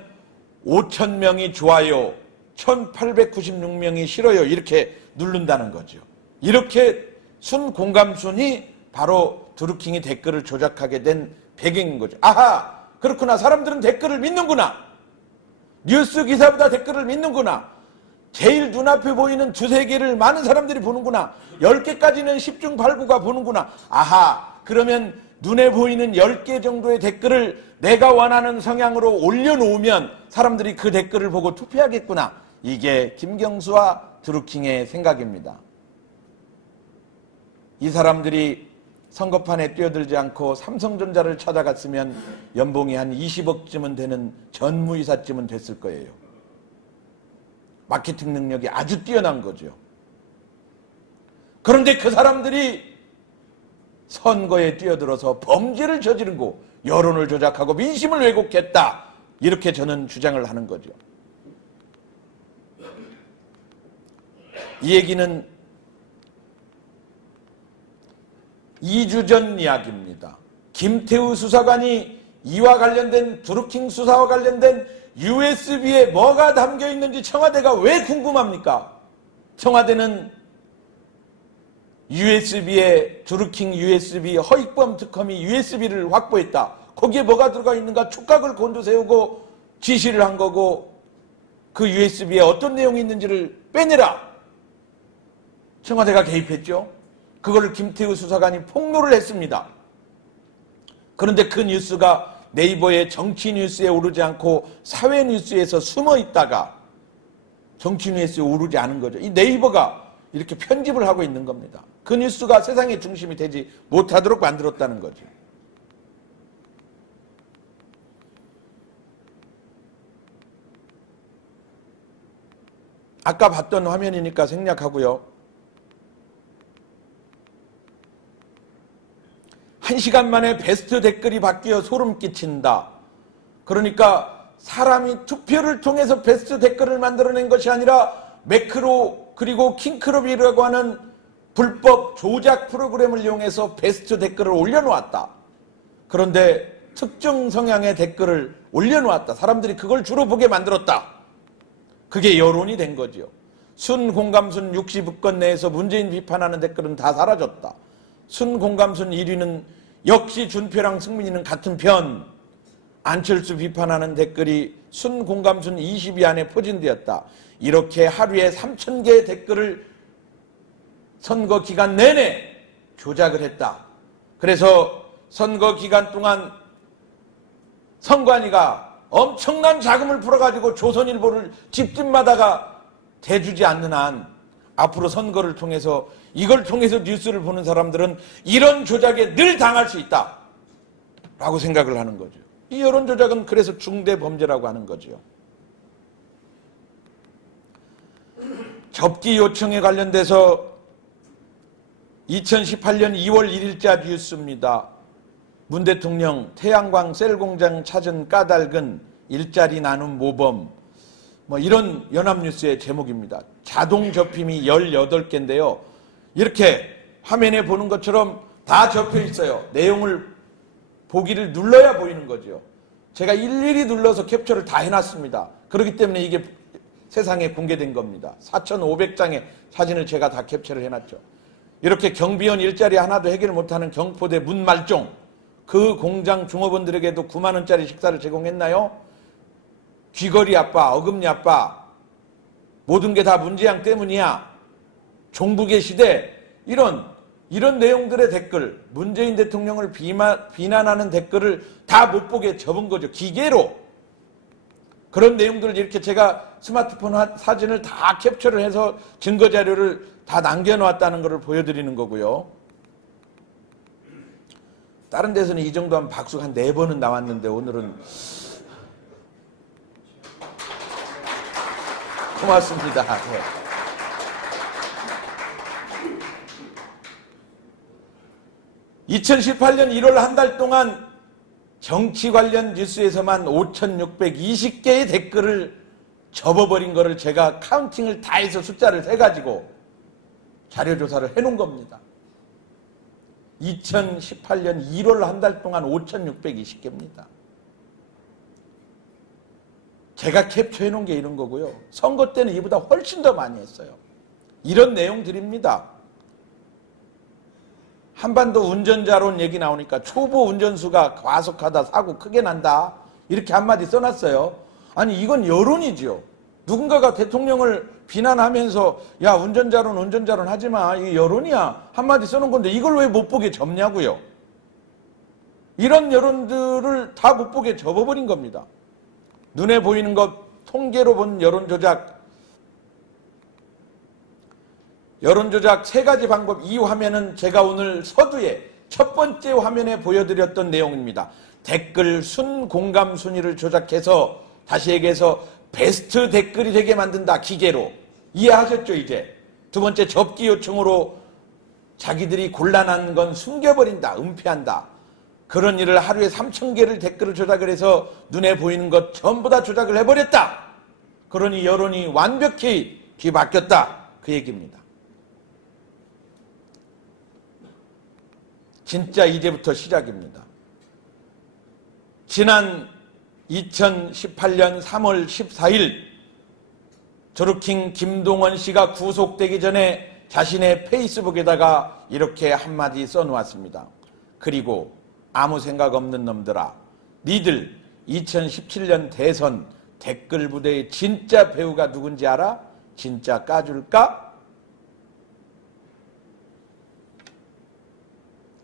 5,000명이 좋아요, 1,896명이 싫어요 이렇게 누른다는 거죠. 이렇게 순공감순이 바로 드루킹이 댓글을 조작하게 된 배경인 거죠. 아하! 그렇구나. 사람들은 댓글을 믿는구나. 뉴스 기사보다 댓글을 믿는구나. 제일 눈앞에 보이는 두세 개를 많은 사람들이 보는구나. 10개까지는 10중 8구가 보는구나. 아하! 그러면 눈에 보이는 10개 정도의 댓글을 내가 원하는 성향으로 올려놓으면 사람들이 그 댓글을 보고 투표하겠구나. 이게 김경수와 드루킹의 생각입니다. 이 사람들이 선거판에 뛰어들지 않고 삼성전자를 찾아갔으면 연봉이 한 20억쯤은 되는 전무이사쯤은 됐을 거예요. 마케팅 능력이 아주 뛰어난 거죠. 그런데 그 사람들이 선거에 뛰어들어서 범죄를 저지르고 여론을 조작하고 민심을 왜곡했다. 이렇게 저는 주장을 하는 거죠. 이 얘기는 2주 전 이야기입니다. 김태우 수사관이 이와 관련된 드루킹 수사와 관련된 USB에 뭐가 담겨 있는지 청와대가 왜 궁금합니까? 청와대는 USB에 드루킹 USB 허익범 특검이 USB를 확보했다. 거기에 뭐가 들어가 있는가 촉각을 곤두세우고 지시를 한 거고 그 USB에 어떤 내용이 있는지를 빼내라. 청와대가 개입했죠. 그걸 김태우 수사관이 폭로를 했습니다. 그런데 그 뉴스가 네이버의 정치 뉴스에 오르지 않고 사회 뉴스에서 숨어 있다가 정치 뉴스에 오르지 않은 거죠. 이 네이버가 이렇게 편집을 하고 있는 겁니다. 그 뉴스가 세상의 중심이 되지 못하도록 만들었다는 거죠. 아까 봤던 화면이니까 생략하고요. 1시간 만에 베스트 댓글이 바뀌어 소름 끼친다. 그러니까 사람이 투표를 통해서 베스트 댓글을 만들어낸 것이 아니라 매크로 그리고 킹크롭이라고 하는 불법 조작 프로그램을 이용해서 베스트 댓글을 올려놓았다. 그런데 특정 성향의 댓글을 올려놓았다. 사람들이 그걸 주로 보게 만들었다. 그게 여론이 된 거죠. 순공감순 60권 내에서 문재인 비판하는 댓글은 다 사라졌다. 순공감순 1위는 역시 준표랑 승민이는 같은 편. 안철수 비판하는 댓글이 순공감순 20위 안에 포진되었다. 이렇게 하루에 3,000개의 댓글을 선거 기간 내내 조작을 했다. 그래서 선거 기간 동안 선관위가 엄청난 자금을 풀어가지고 조선일보를 집집마다가 대주지 않는 한 앞으로 선거를 통해서 이걸 통해서 뉴스를 보는 사람들은 이런 조작에 늘 당할 수 있다 라고 생각을 하는 거죠. 이 여론 조작은 그래서 중대 범죄라고 하는 거죠. 접기 요청에 관련돼서 2018년 2월 1일자 뉴스입니다. 문 대통령 태양광 셀 공장 찾은 까닭은 일자리 나눔 모범, 뭐 이런 연합뉴스의 제목입니다. 자동 접힘이 18개인데요. 이렇게 화면에 보는 것처럼 다 접혀 있어요. 내용을 보기를 눌러야 보이는 거죠. 제가 일일이 눌러서 캡처를 다 해놨습니다. 그렇기 때문에 이게 세상에 공개된 겁니다. 4,500장의 사진을 제가 다 캡처를 해놨죠. 이렇게 경비원 일자리 하나도 해결 못하는 경포대 문말종, 그 공장 종업원들에게도 9만 원짜리 식사를 제공했나요? 귀걸이 아빠, 어금니 아빠, 모든 게 다 문재양 때문이야. 종북의 시대, 이런 이런 내용들의 댓글, 문재인 대통령을 비난하는 댓글을 다 못 보게 접은 거죠. 기계로. 그런 내용들을 이렇게 제가 스마트폰 사진을 다 캡처를 해서 증거자료를 다 남겨놓았다는 것을 보여드리는 거고요. 다른 데서는 이 정도 하면 박수가 한 4번은 나왔는데 오늘은 고맙습니다. 네. (2018년 1월) 한 달 동안 정치 관련 뉴스에서만 5,620개의 댓글을 접어버린 거를 제가 카운팅을 다 해서 숫자를 세가지고 자료조사를 해놓은 겁니다. 2018년 1월 한 달 동안 5,620개입니다. 제가 캡처해놓은 게 이런 거고요. 선거 때는 이보다 훨씬 더 많이 했어요. 이런 내용들입니다. 한반도 운전자론 얘기 나오니까 초보 운전수가 과속하다 사고 크게 난다. 이렇게 한마디 써놨어요. 아니 이건 여론이지요. 누군가가 대통령을 비난하면서 야 운전자론 하지마. 이게 여론이야. 한마디 써놓은 건데 이걸 왜 못 보게 접냐고요. 이런 여론들을 다 못 보게 접어버린 겁니다. 눈에 보이는 것 통계로 본 여론조작 3가지 방법. 이 화면은 제가 오늘 서두에 첫 번째 화면에 보여드렸던 내용입니다. 댓글 순 공감 순위를 조작해서 다시 얘기해서 베스트 댓글이 되게 만든다. 기계로. 이해하셨죠 이제? 두 번째 접기 요청으로 자기들이 곤란한 건 숨겨버린다. 은폐한다. 그런 일을 하루에 3,000개를 댓글을 조작을 해서 눈에 보이는 것 전부 다 조작을 해버렸다. 그러니 여론이 완벽히 뒤바뀌었다. 그 얘기입니다. 진짜 이제부터 시작입니다. 지난 2018년 3월 14일 조르킹 김동원 씨가 구속되기 전에 자신의 페이스북에다가 이렇게 한마디 써놓았습니다. 그리고 아무 생각 없는 놈들아, 니들 2017년 대선 댓글 부대의 진짜 배우가 누군지 알아? 진짜 까줄까?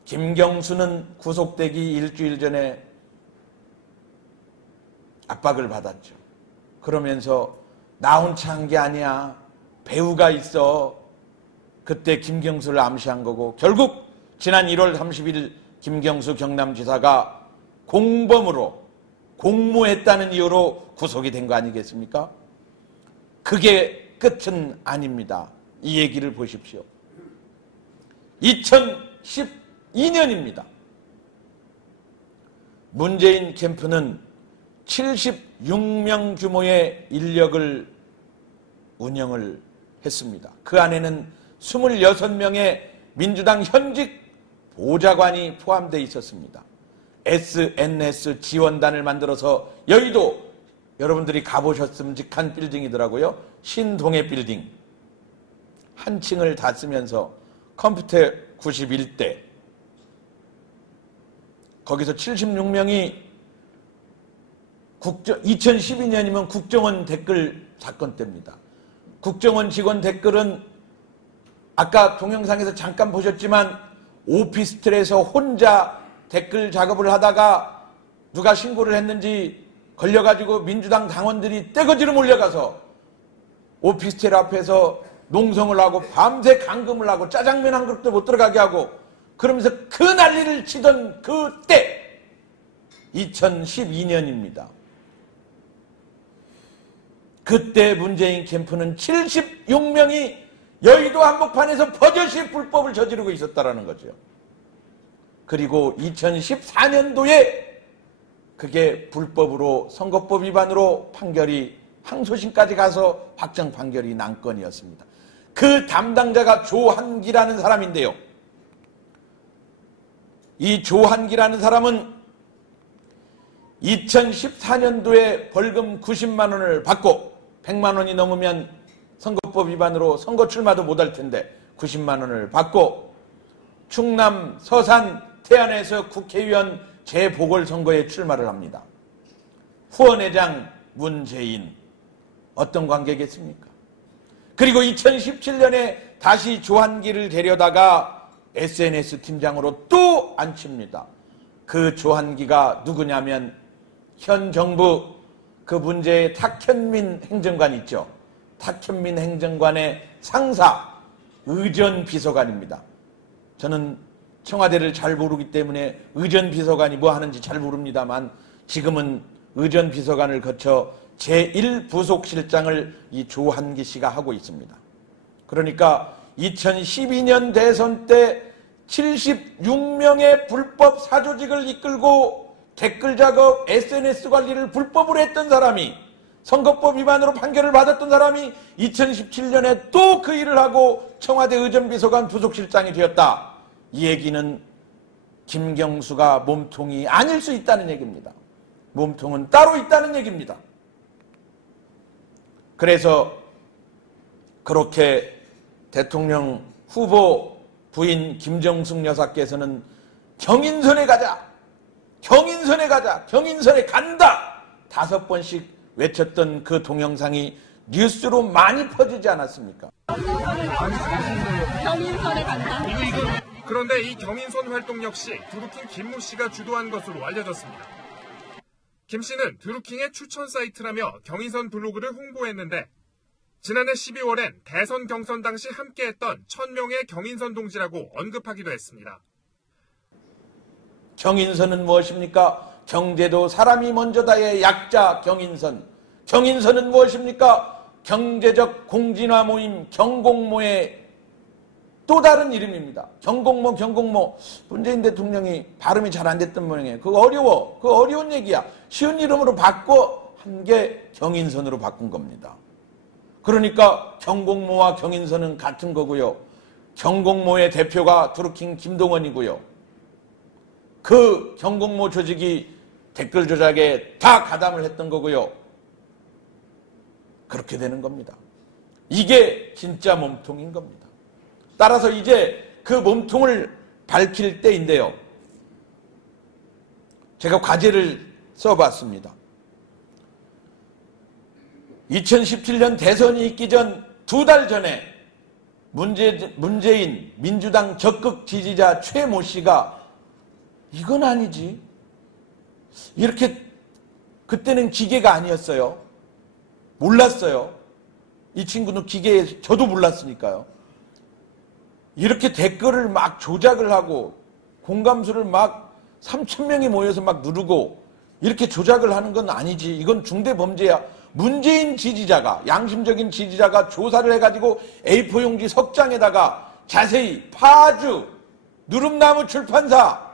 김경수는 구속되기 일주일 전에 압박을 받았죠. 그러면서 나 혼자 한 게 아니야. 배우가 있어. 그때 김경수를 암시한 거고 결국 지난 1월 30일 김경수 경남지사가 공범으로 공모했다는 이유로 구속이 된 거 아니겠습니까? 그게 끝은 아닙니다. 이 얘기를 보십시오. 2012년입니다. 문재인 캠프는 76명 규모의 인력을 운영을 했습니다. 그 안에는 26명의 민주당 현직 보좌관이 포함되어 있었습니다. SNS 지원단을 만들어서 여의도 여러분들이 가보셨음직한 빌딩이더라고요. 신동해 빌딩 한 층을 다 쓰면서 컴퓨터 91대 거기서 76명이 2012년이면 국정원 댓글 사건 때입니다. 국정원 직원 댓글은 아까 동영상에서 잠깐 보셨지만 오피스텔에서 혼자 댓글 작업을 하다가 누가 신고를 했는지 걸려가지고 민주당 당원들이 떼거지로 몰려가서 오피스텔 앞에서 농성을 하고 밤새 감금을 하고 짜장면 한 그릇도 못 들어가게 하고 그러면서 그 난리를 치던 그때 2012년입니다. 그때 문재인 캠프는 76명이 여의도 한복판에서 버젓이 불법을 저지르고 있었다는 거죠. 그리고 2014년도에 그게 불법으로 선거법 위반으로 판결이 항소심까지 가서 확정 판결이 난 건이었습니다. 그 담당자가 조한기라는 사람인데요. 이 조한기라는 사람은 2014년도에 벌금 90만 원을 받고 100만 원이 넘으면 선거법 위반으로 선거 출마도 못할 텐데 90만 원을 받고 충남 서산 태안에서 국회의원 재보궐선거에 출마를 합니다. 후원회장 문재인 어떤 관계겠습니까? 그리고 2017년에 다시 조한기를 데려다가 SNS 팀장으로 또 앉힙니다. 그 조한기가 누구냐면 현 정부 그 문제의 탁현민 행정관 있죠. 탁현민 행정관의 상사 의전비서관입니다. 저는 청와대를 잘 모르기 때문에 의전비서관이 뭐 하는지 잘 모릅니다만 지금은 의전비서관을 거쳐 제1부속실장을 이 조한기 씨가 하고 있습니다. 그러니까 2012년 대선 때 76명의 불법 사조직을 이끌고 댓글 작업, SNS 관리를 불법으로 했던 사람이 선거법 위반으로 판결을 받았던 사람이 2017년에 또 그 일을 하고 청와대 의전비서관 부속실장이 되었다. 이 얘기는 김경수가 몸통이 아닐 수 있다는 얘기입니다. 몸통은 따로 있다는 얘기입니다. 그래서 그렇게 대통령 후보 부인 김정숙 여사께서는 경인선에 가자, 경인선에 가자, 경인선에 간다 5번씩 외쳤던 그 동영상이 뉴스로 많이 퍼지지 않았습니까? 경인선에 간다. 그런데 이 경인선 활동 역시 드루킹 김모 씨가 주도한 것으로 알려졌습니다. 김 씨는 드루킹의 추천 사이트라며 경인선 블로그를 홍보했는데 지난해 12월엔 대선 경선 당시 함께했던 1000명의 경인선 동지라고 언급하기도 했습니다. 경인선은 무엇입니까? 경제도 사람이 먼저다의 약자 경인선. 경인선은 무엇입니까? 경제적 공진화 모임 경공모의 또 다른 이름입니다. 경공모, 경공모. 문재인 대통령이 발음이 잘 안 됐던 모양이에요. 그거 어려워. 그거 어려운 얘기야. 쉬운 이름으로 바꿔 한 게 경인선으로 바꾼 겁니다. 그러니까 경공모와 경인선은 같은 거고요. 경공모의 대표가 드루킹 김동원이고요. 그 경공모 조직이 댓글 조작에 다 가담을 했던 거고요. 그렇게 되는 겁니다. 이게 진짜 몸통인 겁니다. 따라서 이제 그 몸통을 밝힐 때인데요. 제가 과제를 써봤습니다. 2017년 대선이 있기 전 2달 전에 문재인 민주당 적극 지지자 최모 씨가 이건 아니지. 이렇게 그때는 기계가 아니었어요. 몰랐어요. 이 친구는 기계에 저도 몰랐으니까요. 이렇게 댓글을 막 조작을 하고 공감수를 막 3,000명이 모여서 막 누르고 이렇게 조작을 하는 건 아니지. 이건 중대범죄야. 문재인 지지자가, 양심적인 지지자가 조사를 해가지고 A4 용지 석 장에다가 자세히 파주 누름나무 출판사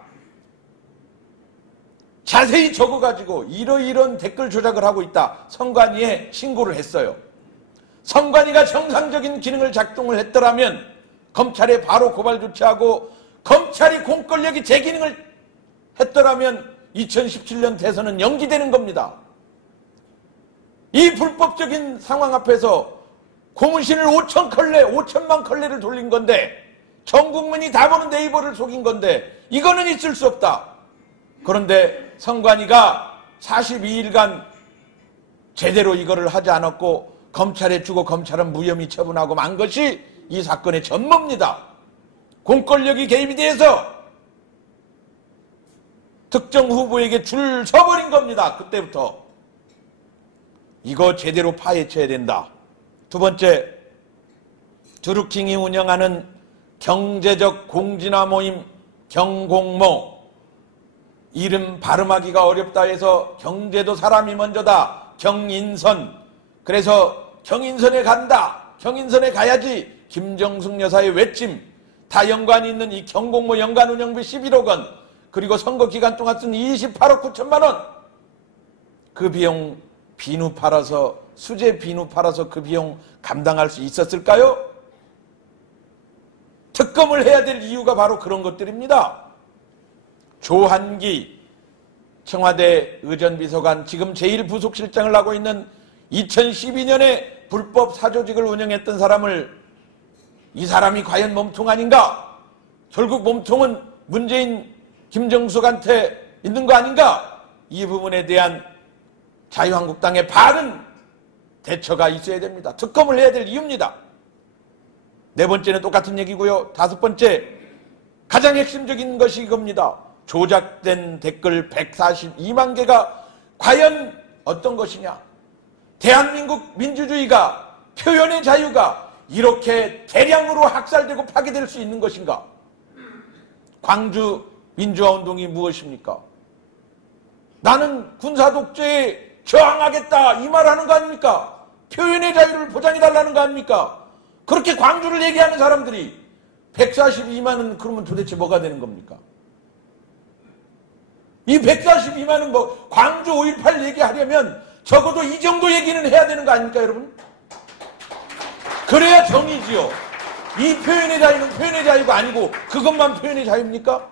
자세히 적어가지고 이러이런 댓글 조작을 하고 있다. 선관위에 신고를 했어요. 선관위가 정상적인 기능을 작동을 했더라면 검찰에 바로 고발 조치하고 검찰이 공권력이 제 기능을 했더라면 2017년 대선은 연기되는 겁니다. 이 불법적인 상황 앞에서 고무신을 5천만 컬레를 돌린 건데 전 국민이 다 보는 네이버를 속인 건데 이거는 있을 수 없다. 그런데 선관위가 42일간 제대로 이거를 하지 않았고 검찰에 주고 검찰은 무혐의 처분하고 만 것이 이 사건의 전모입니다. 공권력이 개입이 돼서 특정 후보에게 줄 서버린 겁니다. 그때부터. 이거 제대로 파헤쳐야 된다. 두 번째, 드루킹이 운영하는 경제적 공진화 모임 경공모. 이름 발음하기가 어렵다 해서 경제도 사람이 먼저다. 경인선. 그래서 경인선에 간다. 경인선에 가야지. 김정숙 여사의 외침. 다 연관이 있는 이 경공모 연간 운영비 11억 원. 그리고 선거 기간 동안 쓴 28억 9천만 원. 그 비용 비누 팔아서 수제 비누 팔아서 그 비용 감당할 수 있었을까요? 특검을 해야 될 이유가 바로 그런 것들입니다. 조한기 청와대 의전비서관 지금 제1부속실장을 하고 있는 2012년에 불법 사조직을 운영했던 사람을 이 사람이 과연 몸통 아닌가? 결국 몸통은 문재인 김정숙한테 있는 거 아닌가? 이 부분에 대한 자유한국당의 바른 대처가 있어야 됩니다. 특검을 해야 될 이유입니다. 네 번째는 똑같은 얘기고요. 다섯 번째, 가장 핵심적인 것이 이겁니다. 조작된 댓글 142만 개가 과연 어떤 것이냐? 대한민국 민주주의가, 표현의 자유가 이렇게 대량으로 학살되고 파괴될 수 있는 것인가? 광주 민주화운동이 무엇입니까? 나는 군사독재에 저항하겠다 이 말하는 거 아닙니까? 표현의 자유를 보장해달라는 거 아닙니까? 그렇게 광주를 얘기하는 사람들이 142만은 그러면 도대체 뭐가 되는 겁니까? 이 142만은 뭐 광주 5.18 얘기하려면 적어도 이 정도 얘기는 해야 되는 거 아닙니까, 여러분? 그래야 정의지요. 이 표현의 자유는 표현의 자유가 아니고 그것만 표현의 자유입니까?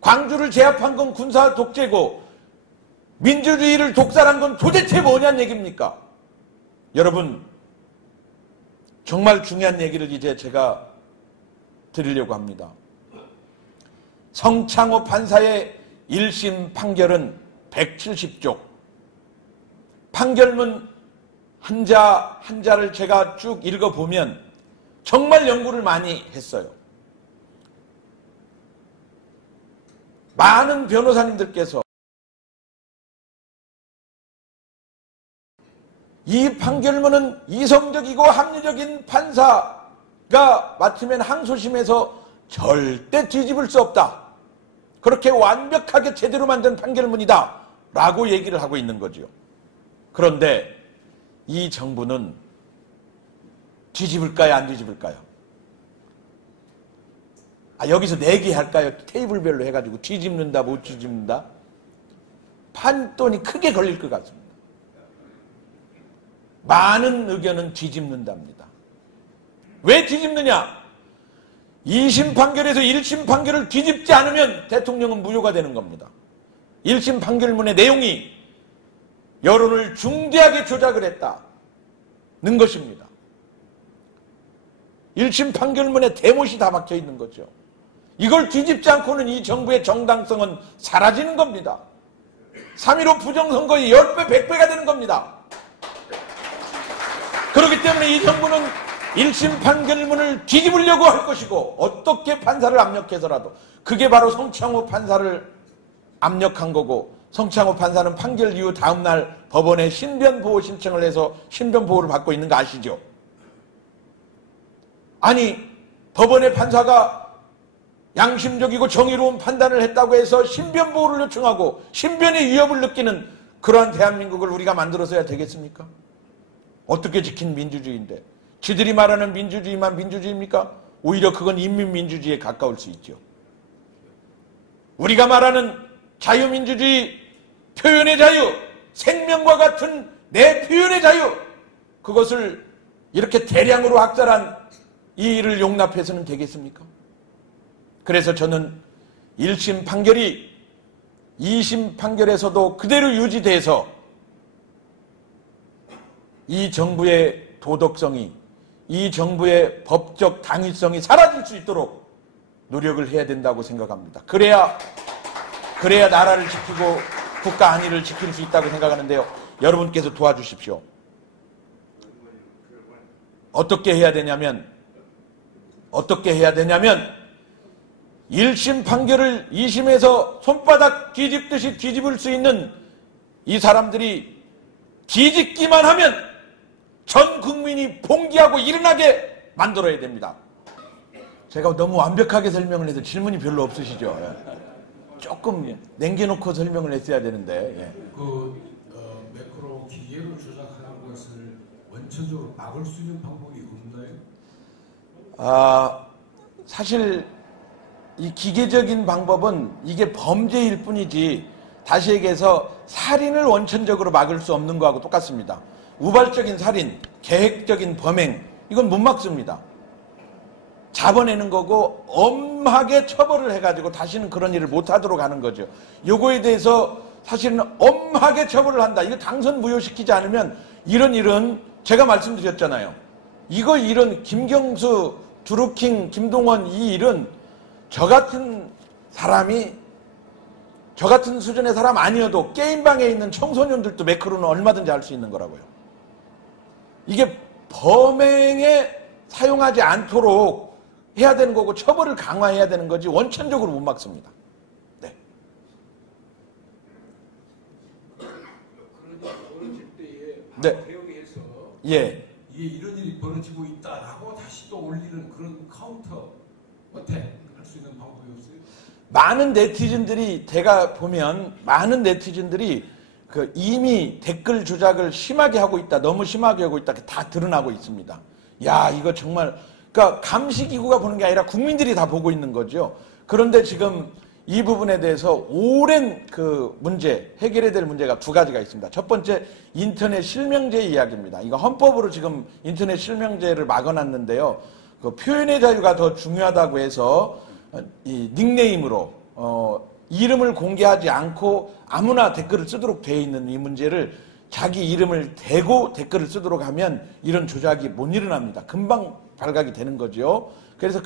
광주를 제압한 건 군사 독재고 민주주의를 독살한 건 도대체 뭐냐는 얘기입니까? 여러분, 정말 중요한 얘기를 이제 제가 드리려고 합니다. 성창호 판사의 1심 판결은 170쪽. 판결문 한자를 제가 쭉 읽어보면 정말 연구를 많이 했어요. 많은 변호사님들께서 이 판결문은 이성적이고 합리적인 판사가 맡으면 항소심에서 절대 뒤집을 수 없다. 그렇게 완벽하게 제대로 만든 판결문이다. 라고 얘기를 하고 있는 거죠. 그런데 이 정부는 뒤집을까요? 안 뒤집을까요? 여기서 내기할까요? 테이블별로 해가지고 뒤집는다, 못 뒤집는다? 판돈이 크게 걸릴 것 같습니다. 많은 의견은 뒤집는답니다. 왜 뒤집느냐? 2심 판결에서 1심 판결을 뒤집지 않으면 대통령은 무효가 되는 겁니다. 1심 판결문의 내용이 여론을 중대하게 조작을 했다는 것입니다. 1심 판결문에 대못이 다 박혀 있는 거죠. 이걸 뒤집지 않고는 이 정부의 정당성은 사라지는 겁니다. 3.15 부정선거의 10배, 100배가 되는 겁니다. 그렇기 때문에 이 정부는 1심 판결문을 뒤집으려고 할 것이고 어떻게 판사를 압력해서라도 그게 바로 성창호 판사를 압력한 거고 성창호 판사는 판결 이후 다음날 법원에 신변보호 신청을 해서 신변보호를 받고 있는 거 아시죠? 아니 법원의 판사가 양심적이고 정의로운 판단을 했다고 해서 신변보호를 요청하고 신변의 위협을 느끼는 그러한 대한민국을 우리가 만들어서야 되겠습니까? 어떻게 지킨 민주주의인데 지들이 말하는 민주주의만 민주주의입니까? 오히려 그건 인민민주주의에 가까울 수 있죠. 우리가 말하는 자유민주주의, 표현의 자유, 생명과 같은 내 표현의 자유, 그것을 이렇게 대량으로 학살한 이 일을 용납해서는 되겠습니까? 그래서 저는 1심 판결이 2심 판결에서도 그대로 유지돼서 이 정부의 도덕성이, 이 정부의 법적 당위성이 사라질 수 있도록 노력을 해야 된다고 생각합니다. 그래야 나라를 지키고 국가 안위를 지킬 수 있다고 생각하는데요. 여러분께서 도와주십시오. 어떻게 해야 되냐면 1심 판결을 2심에서 손바닥 뒤집듯이 뒤집을 수 있는 이 사람들이 뒤집기만 하면 전 국민이 봉기하고 일어나게 만들어야 됩니다. 제가 너무 완벽하게 설명을 해서 질문이 별로 없으시죠? 조금 남겨놓고 설명을 했어야 되는데. 매크로 기계로 조작하는 것을 원천적으로 막을 수 있는 방법이 없나요? 사실 이 기계적인 방법은 이게 범죄일 뿐이지 다시 얘기해서 살인을 원천적으로 막을 수 없는 거하고 똑같습니다. 우발적인 살인, 계획적인 범행, 이건 못 막습니다. 잡아내는 거고 엄하게 처벌을 해가지고 다시는 그런 일을 못하도록 하는 거죠. 요거에 대해서 사실은 엄하게 처벌을 한다. 이거 당선 무효시키지 않으면 이런 일은 제가 말씀드렸잖아요. 이런 김경수, 드루킹, 김동원 이 일은 저 같은 수준의 사람 아니어도 게임방에 있는 청소년들도 매크로는 얼마든지 할 수 있는 거라고요. 이게 범행에 사용하지 않도록 해야 되는 거고 처벌을 강화해야 되는 거지 원천적으로 못 막습니다. 네. 그러니 벌어질 때에 네. 바로 대응해서 예. 이런 일이 벌어지고 있다라고 다시 또 올리는 그런 카운터 어때? 할 수 있는 방법이 없어요? 많은 네티즌들이 제가 보면 많은 네티즌들이 그 이미 댓글 조작을 심하게 하고 있다, 너무 심하게 하고 있다, 다 드러나고 있습니다. 야, 이거 정말 그러니까 감시기구가 보는 게 아니라 국민들이 다 보고 있는 거죠. 그런데 지금 이 부분에 대해서 오랜 그 문제, 해결해야 될 문제가 두 가지가 있습니다. 첫 번째, 인터넷 실명제 이야기입니다. 이거 헌법으로 지금 인터넷 실명제를 막아놨는데요. 그 표현의 자유가 더 중요하다고 해서 이 닉네임으로 이름을 공개하지 않고 아무나 댓글을 쓰도록 되어 있는 이 문제를 자기 이름을 대고 댓글을 쓰도록 하면 이런 조작이 못 일어납니다. 금방 발각이 되는 거죠. 그래서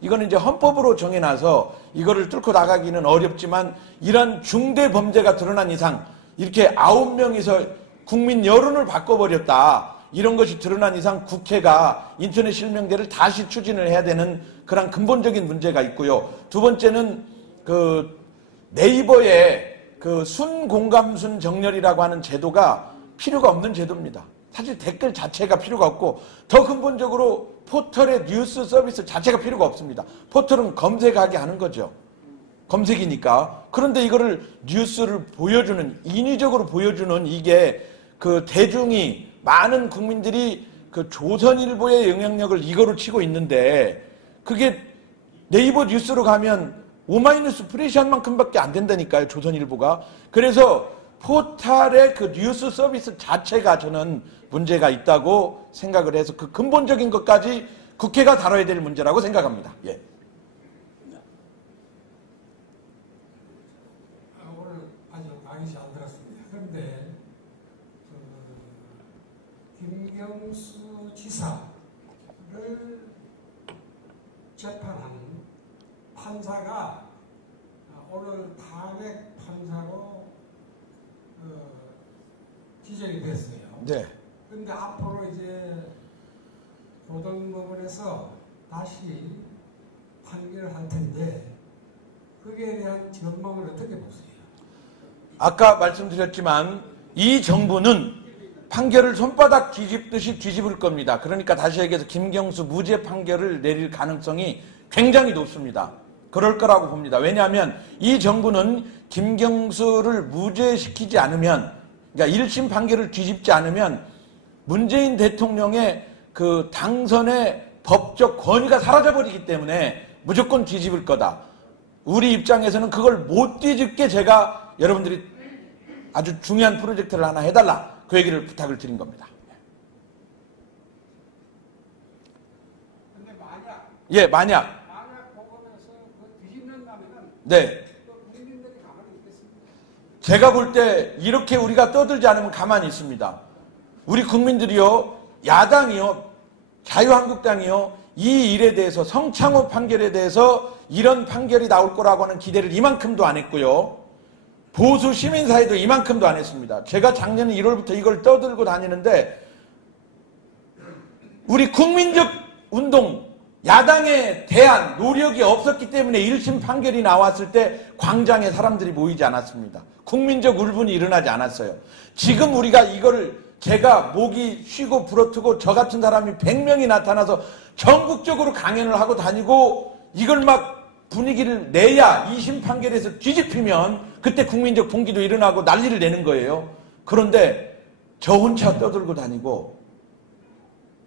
이거는 이제 헌법으로 정해놔서 이거를 뚫고 나가기는 어렵지만 이런 중대 범죄가 드러난 이상 이렇게 9명이서 국민 여론을 바꿔버렸다. 이런 것이 드러난 이상 국회가 인터넷 실명제를 다시 추진을 해야 되는 그런 근본적인 문제가 있고요. 두 번째는 그 네이버의 그 순공감순 정렬이라고 하는 제도가 필요가 없는 제도입니다. 사실 댓글 자체가 필요가 없고 더 근본적으로 포털의 뉴스 서비스 자체가 필요가 없습니다. 포털은 검색하게 하는 거죠. 검색이니까. 그런데 이거를 뉴스를 보여주는, 인위적으로 보여주는 이게 그 대중이 많은 국민들이 그 조선일보의 영향력을 이거로 치고 있는데 그게 네이버 뉴스로 가면 오마이뉴스 프레시한 만큼밖에 안 된다니까요. 조선일보가. 그래서 포털의 그 뉴스 서비스 자체가 저는 문제가 있다고 생각을 해서 그 근본적인 것까지 국회가 다뤄야 될 문제라고 생각합니다. 예. 오늘 아주 강의 잘 들었습니다. 그런데 김경수 지사를 재판한 판사가 오늘 탄핵 판사로 지정이 됐어요. 네. 그런데 앞으로 이제 고등법원에서 다시 판결을 할 텐데 거기에 대한 전망을 어떻게 보세요? 아까 말씀드렸지만 이 정부는 판결을 손바닥 뒤집듯이 뒤집을 겁니다. 그러니까 다시 얘기해서 김경수 무죄 판결을 내릴 가능성이 굉장히 높습니다. 그럴 거라고 봅니다. 왜냐하면 이 정부는 김경수를 무죄시키지 않으면, 그러니까 1심 판결을 뒤집지 않으면 문재인 대통령의 그 당선의 법적 권위가 사라져버리기 때문에 무조건 뒤집을 거다. 우리 입장에서는 그걸 못 뒤집게 제가 여러분들이 아주 중요한 프로젝트를 하나 해달라. 그 얘기를 부탁을 드린 겁니다. 근데 만약 만약 법원에서 뒤집는다면은 네. 또 국민들이 가만히 있겠습니다. 제가 볼 때 이렇게 우리가 떠들지 않으면 가만히 있습니다. 우리 국민들이요, 야당이요, 자유한국당이요, 이 일에 대해서 성창호 판결에 대해서 이런 판결이 나올 거라고 하는 기대를 이만큼도 안 했고요. 보수 시민사회도 이만큼도 안 했습니다. 제가 작년 1월부터 이걸 떠들고 다니는데 우리 국민적 운동, 야당에 대한 노력이 없었기 때문에 1심 판결이 나왔을 때 광장에 사람들이 모이지 않았습니다. 국민적 울분이 일어나지 않았어요. 지금 우리가 이거를 제가 목이 쉬고 부러뜨고 저 같은 사람이 100명이 나타나서 전국적으로 강연을 하고 다니고 이걸 막 분위기를 내야 2심 판결에서 뒤집히면 그때 국민적 동기도 일어나고 난리를 내는 거예요. 그런데 저 혼자 떠들고 다니고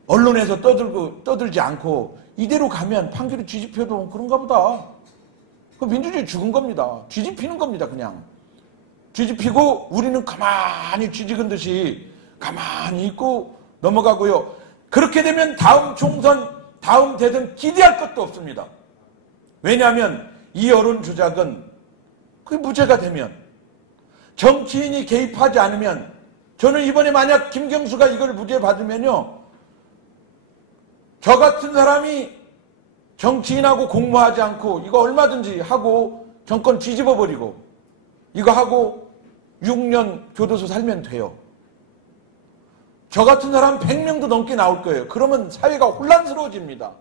언론에서 떠들지 않고 이대로 가면 판결이 뒤집혀도 그런가 보다. 그 민주주의 죽은 겁니다. 뒤집히는 겁니다. 그냥. 뒤집히고 우리는 가만히 쥐지근 듯이 가만히 있고 넘어가고요. 그렇게 되면 다음 총선, 다음 대선 기대할 것도 없습니다. 왜냐하면 이 여론 조작은 그게 무죄가 되면 정치인이 개입하지 않으면 저는 이번에 만약 김경수가 이걸 무죄 받으면요. 저 같은 사람이 정치인하고 공모하지 않고 이거 얼마든지 하고 정권 뒤집어버리고 이거 하고 6년 교도소 살면 돼요. 저 같은 사람 100명도 넘게 나올 거예요. 그러면 사회가 혼란스러워집니다.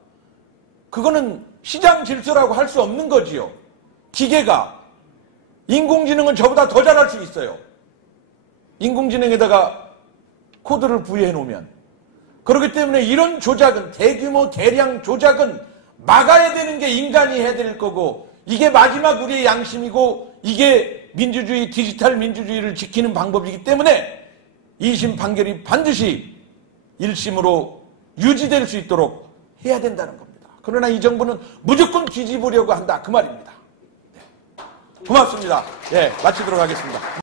그거는 시장 질서라고 할 수 없는 거지요. 기계가. 인공지능은 저보다 더 잘할 수 있어요. 인공지능에다가 코드를 부여해 놓으면. 그렇기 때문에 이런 조작은, 대규모 대량 조작은 막아야 되는 게 인간이 해야 될 거고, 이게 마지막 우리의 양심이고, 이게 민주주의, 디지털 민주주의를 지키는 방법이기 때문에 2심 판결이 반드시 1심으로 유지될 수 있도록 해야 된다는 겁니다. 그러나 이 정부는 무조건 뒤집으려고 한다. 그 말입니다. 네. 고맙습니다. 예, 마치도록 하겠습니다.